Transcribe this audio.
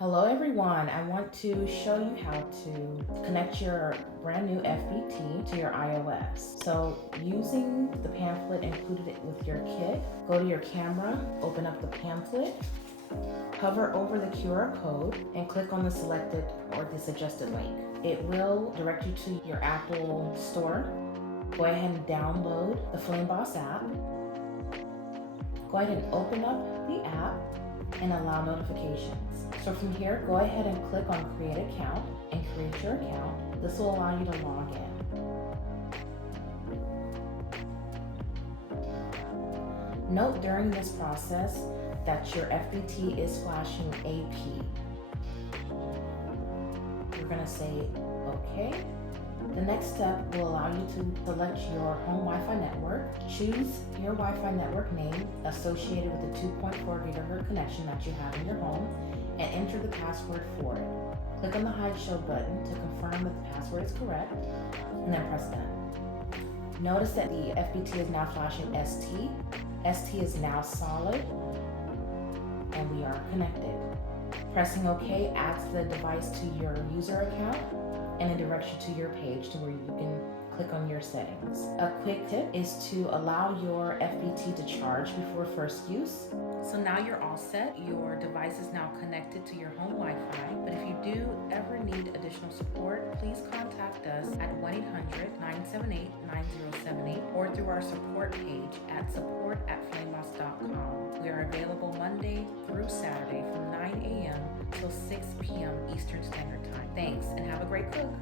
Hello everyone, I want to show you how to connect your brand new FBT to your iOS. So using the pamphlet included with your kit, go to your camera, open up the pamphlet, hover over the QR code and click on the selected or the suggested link. It will direct you to your Apple store. Go ahead and download the Flame Boss app. Go ahead and open up the app and allow notifications. So from here, go ahead and click on create account and create your account. This will allow you to log in. Note during this process that your FBT is flashing AP. You're gonna say okay. The next step will allow you to select your home Wi-Fi network. Choose your Wi-Fi network name associated with the 2.4 GHz connection that you have in your home and enter the password for it. Click on the Hide Show button to confirm that the password is correct and then press done. Notice that the FBT is now flashing ST. ST is now solid and we are connected. Pressing OK adds the device to your user account and it directs you to your page to where you can click on your settings. A quick tip is to allow your FBT to charge before first use. So now you're all set. Your device is now connected to your home Wi-Fi. But if you do ever need additional support, please contact us at 1-800-978-9078 or through our support page at support@flameboss.com. We are available Monday through Saturday from 9 a.m. till 6 p.m. Eastern Standard Time. Thanks and have a great cook.